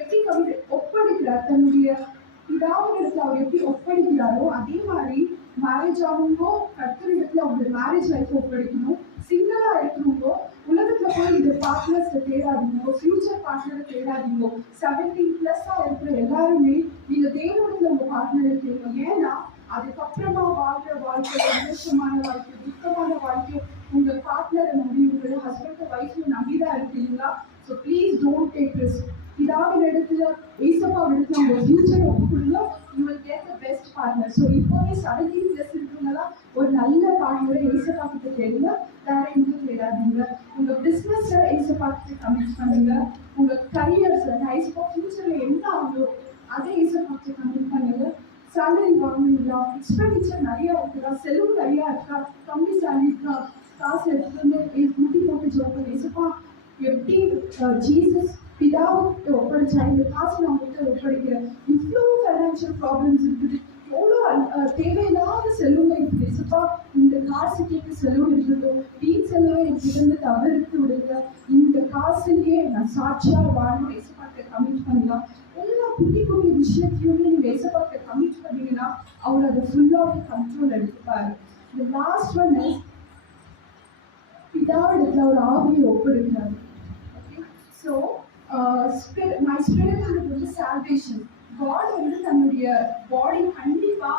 எப்படி ஒப்படைக்கிறார் தன்னுடைய பிதாவின் இடத்துல அவர் எப்படி ஒப்படைக்கிறாரோ அதே மாதிரி மேரேஜ் ஆகும்போ கர்த்தரிடத்துல அவங்களுடைய மேரேஜ் லைஃப் ஒப்படைக்கணும். சிங்கிளா இருக்கிறவங்க உலகத்துல போய் இந்த பார்ட்னர்ஸ் தேடாதீங்க, ஃபியூச்சர் பார்ட்னரை தேடாதீங்க. 17+ இருக்கிற எல்லாருமே நீங்க தேவனத்துல உங்க பார்ட்னரை தேடணும். ஏன்னா அதுக்கப்புறமா வாழ்ற வாழ்க்கை, சந்தோஷமான வாழ்க்கை, துக்கமான வாழ்க்கை உங்க பார்ட்னரை நம்பி, உங்களோட ஹஸ்பண்ட் ஒய்ஃபை நம்பிதான் இருக்கீங்களா? So please don't take risk. பிதாவின் இடத்துல ஏசப்பாவின் இடத்துல உங்க ஃபியூச்சர் ஒப்புக்கொடுங்க. You will get the best partner. So இப்போவே 17+ இருக்கிறவங்களாம் ஒரு நல்ல பார்ட்னரை ஏசப்பா கிட்ட தேடுங்க, வேற எங்கேயும் தேடாதீங்க. உங்க பிசினஸ்ல ஏசப்பா கிட்ட கமிட் பண்ணுங்க. உங்க கரியர்ஸ்ல ஏசப்பா ஃபியூச்சர்ல என்ன ஆகுதோ அதை ஏசப்பா கிட்ட கமிட் பண்ணுங்க. சேலரி வாங்குவீங்களா? எக்ஸ்பெண்டிச்சர் நிறைய இருக்குதா? செலவு நிறைய இருக்கா? கம்மி சேலரி இருக்கா? காசு எடுத்துட்டு முட்டி போட்டு ஜோப்ப ஏசப்பா எப்படி ஜீசஸ் பிதாவுக்கு ஒப்படைச்சா இந்த காசு நான் உங்ககிட்ட ஒப்படைக்கிறேன். இவ்வளோ ஃபைனான்சியல் ப்ராப்ளம்ஸ் இருக்குது, எவ்வளோ தேவையில்லாத செலவுங்க இருக்குது. ஏசப்பா இந்த காசு கேட்டு செலவு இருக்கட்டும், வீண் செலவை என்கிட்ட தவிர்த்து விடுங்க. இந்த காசுலயே நான் சாட்சியா வாழணும். ஏசப்பாட்ட கமிட் பண்ணலாம். எல்லா குட்டி குட்டி விஷயத்தையுமே நீங்க ஏசப்பாட்ட கமிட் பண்ணீங்கன்னா அவர் அதை ஃபுல்லாக கண்ட்ரோல் எடுத்துப்பாரு. இந்த லாஸ்ட் ஒன் பிதாவிடத்துல ஒரு ஆவியை ஒப்படைக்கிறாரு. ஓகே, ஸோ மை ஸ்பிரிட் வந்து சால்வேஷன். காட் வந்து தன்னுடைய பாடி கண்டிப்பா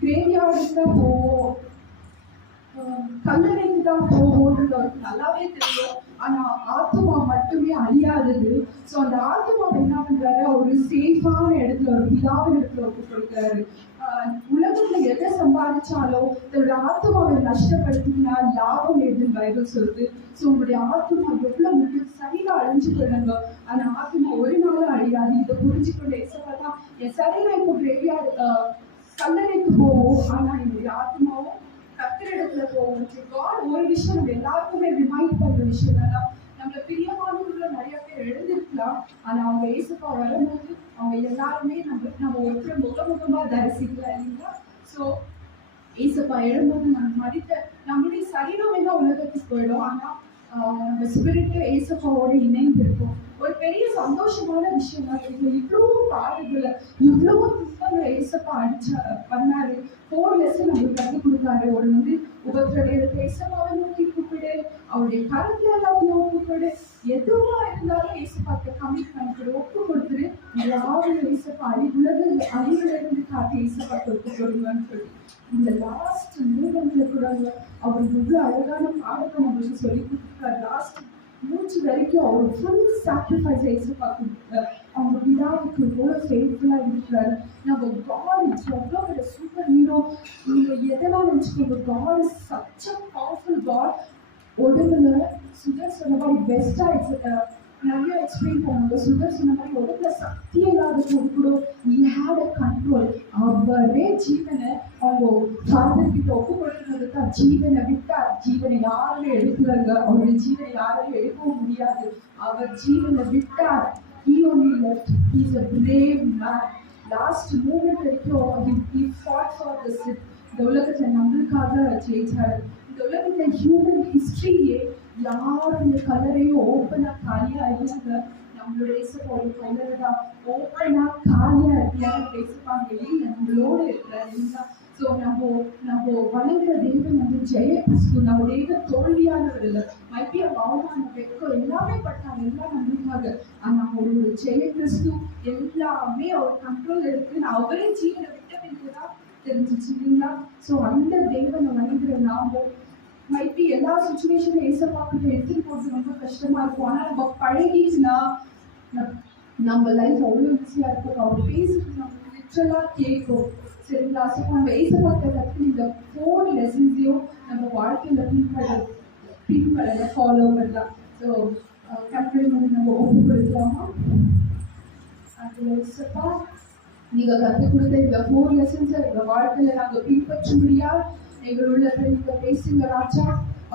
கிரேவியார்டுக்கு தான் போவோம், கல்லறைக்கு தான் போவோன்றது அவருக்கு நல்லாவே தெரியும். ஆனா ஆத்மா மட்டுமே அழியாதது. ஸோ அந்த ஆத்மாவை என்ன பண்றாரு, ஒரு சேஃபான இடத்துல, ஒரு பிதாவின் இடத்துல ஒப்பு கொடுக்குறாரு. உலகத்துல எதை சம்பாதிச்சாலும் தன்னோட ஆத்மாவை நஷ்டப்படுத்தினா லாபம் எதுன்னு பைபிள் சொல்லுது. ஸோ உங்களுடைய ஆத்மா எவ்வளவு முக்கியம். சரீரம் அழிஞ்சு போயிடுங்க, ஆனா ஆத்மா ஒரு நாளும் அழியாது. இதை புரிஞ்சுக்கொண்ட எசப்பதான் என் சரீரம் இப்போ கிரேவியார்டு கல்லறைக்கு போவோம், ஆனா என்னுடைய ஆத்மாவும் கர்த்தரிடத்துல போவோம். காட் ஒரு விஷயம் நம்ம எல்லாருக்குமே ரிமைண்ட் பண்ற விஷயம் என்னன்னா, நம்மள பிரியமானவர்கள நிறைய பேர் எழுந்திருக்கலாம், ஆனா அவங்க ஏசப்பா வரும்போது அவங்க எல்லாருமே நம்ம ஒருத்தர் முகமுகமா தரிசிக்கலாம் இல்லைங்களா? ஸோ ஏசப்பா எழும்போது நம்ம மடித்த நம்மளுடைய சரீரம் வேணா உலகத்துக்கு போயிடும், ஆனா நம்ம ஸ்பிரிட் ஏசப்பாவோட இணைந்து இருக்கும். ஒரு பெரிய சந்தோஷமான விஷயம் தான் தெரியும். இவ்வளோ பாடுகளை, இவ்வளோ துன்பங்களை ஏசப்பா பண்ணாரு. 4 லெசன் நம்மளுக்கு கற்றுக் கொடுத்தாரு. ஒரு வந்து உபத்திரவேதத்தை ஏசப்பாவை நோக்கி கூப்பிடு, அவருடைய கருத்துல எல்லாத்தையும் கூப்பிடு, எதுவா இருந்தாலும் ஏசப்பாக்க கமிட் பண்ணிக்கிடு, ஒப்பு கொடுத்துரு. யாரும் ஏசப்பா அழிவுலேருந்து காட்டி ஏசப்பாக்கு ஒப்பு கொடுங்கன்னு சொல்லி இந்த லாஸ்ட் மூமெண்ட்ல கூட அவர் இவ்வளோ அழகான பாடத்தை நம்மளுக்கு சொல்லி கொடுத்துருக்காரு. லாஸ்ட் மூச்சு வரைக்கும் அவர் ஃபுல் சாக்ரிஃபைஸ் ஏசப்பா கொடுத்துருக்காரு. அவங்க பிதாவுக்கு எவ்வளோ ஃபேத்ஃபுல்லாக இருக்கிறாரு. நம்ம காட் எவ்வளோ ஒரு சூப்பர் ஹீரோ. நீங்கள் எதெல்லாம் நினச்சிக்கோங்க, God is such a powerful God. உடம்புல சுதர் சொன்ன மாதிரி பெஸ்ட்டாக நிறைய எக்ஸ்பிளைன் பண்ணுவாங்க. சுதர் சொன்ன மாதிரி உடம்புல சக்தி இல்லாத கூட he had a control. அவரே ஜீவனை அவங்க ஃபாதர் கிட்ட ஒப்பு கொடுக்கறதுக்கு ஜீவனை விட்டார். ஜீவனை யாரும் எடுக்கலங்க, அவருடைய ஜீவனை யாராலும் எடுக்கவும் முடியாது. அவர் ஜீவனை விட்டார். He only left. He is a brave man. Last moment வரைக்கும் he fought for this. இந்த உலகத்தை நம்மளுக்காக ஜெயிச்சாரு. இந்த உலகத்தை ஹியூமன் ஹிஸ்டரியே யாருடைய கலரையும் ஓப்பனா காலியா இருந்தாங்க. நம்மளோட ஏசப்பாவோட கலரை தான் ஓப்பனா காலியா இருக்காங்க. பேசுப்பாங்க நம்மளோட இருக்கிறாரு. ஸோ நம்ம வணங்குற தெய்வம் வந்து ஜெய கிறிஸ்து. நம்ம தெய்வம் தோல்வியானவர் இல்லை. மைப்பி அவமானம் வெக்கம் எல்லாமே பட்டாங்க, எல்லாம் நம்மளுக்காக. ஆனால் அவரோட ஜெய கிறிஸ்து எல்லாமே அவர் கண்ட்ரோல் இருக்கு. அவரே ஜீவனை விட்ட பிறகுதான் தெரிஞ்சிச்சு இல்லைங்களா? ஸோ அந்த தெய்வனை வணங்குற நாம மைப்பி எல்லா சுச்சுவேஷன்ல ஏசப்பாக்கிட்ட எடுத்துட்டு போகிறது ரொம்ப கஷ்டமா இருக்கும். ஆனால் நம்ம பழகிச்சுன்னா நம்ம லைஃப் அவ்வளோ ஈஸியாக இருக்கும். அவர் பேசுறது நம்ம லிட்ரலாக கேட்கும். சரிங்களா? ஸோ நம்ம ஏசப்பாக்கிட்ட கற்று இந்த 4 லெசன்ஸையும் நம்ம வாழ்க்கையில் பின்பற்ற ஃபாலோ பண்ணலாம். ஸோ கற்பனை வந்து நம்ம ஒப்பு கொடுக்கலாமா? அது ஏசப்பா நீங்கள் கற்றுக் கொடுத்த இந்த 4 லெசன்ஸை எங்கள் வாழ்க்கையில் நாங்கள் பின்பற்றும்படியா எங்கள் உள்ளத்தில் நீங்கள் பேசுங்க ராஜா.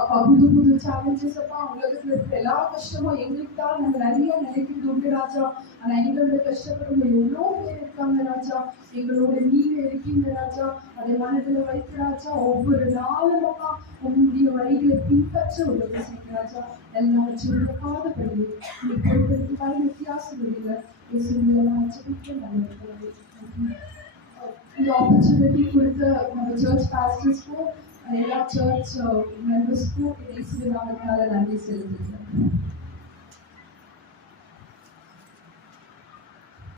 அப்பா புது புது சேலஞ்சஸ் அப்பா உலகத்தில் இருக்கிற எல்லா கஷ்டமும் எங்களுக்கு தான் நாங்கள் நிறைய நினைக்கிறது உண்டு ராஜா. ஆனால் எங்களோட கஷ்டப்படுறவங்க எவ்வளோ பேர் இருக்காங்க ராஜா. எங்களோட நீங்க இருக்கீங்க ராஜா. அதை மனதில் வைத்து ராஜா ஒவ்வொரு நாளும் அப்பா உங்களுடைய வழிகளை பின்பற்ற உதவி செய்யுங்க ராஜா. எல்லா சின்னக்காத படி நீ பொறுப்பெடுத்து சொல்லுங்க. இந்த ஆப்பர்ச்சுனிட்டி கொடுத்த நம்ம சர்ச் பாஸ்டர்ஸ்க்கும் எல்லா சர்ச் மெம்பர்ஸ்க்கும் இயேசுவின் நாமத்தினால நன்றி செலுத்துகிறேன்.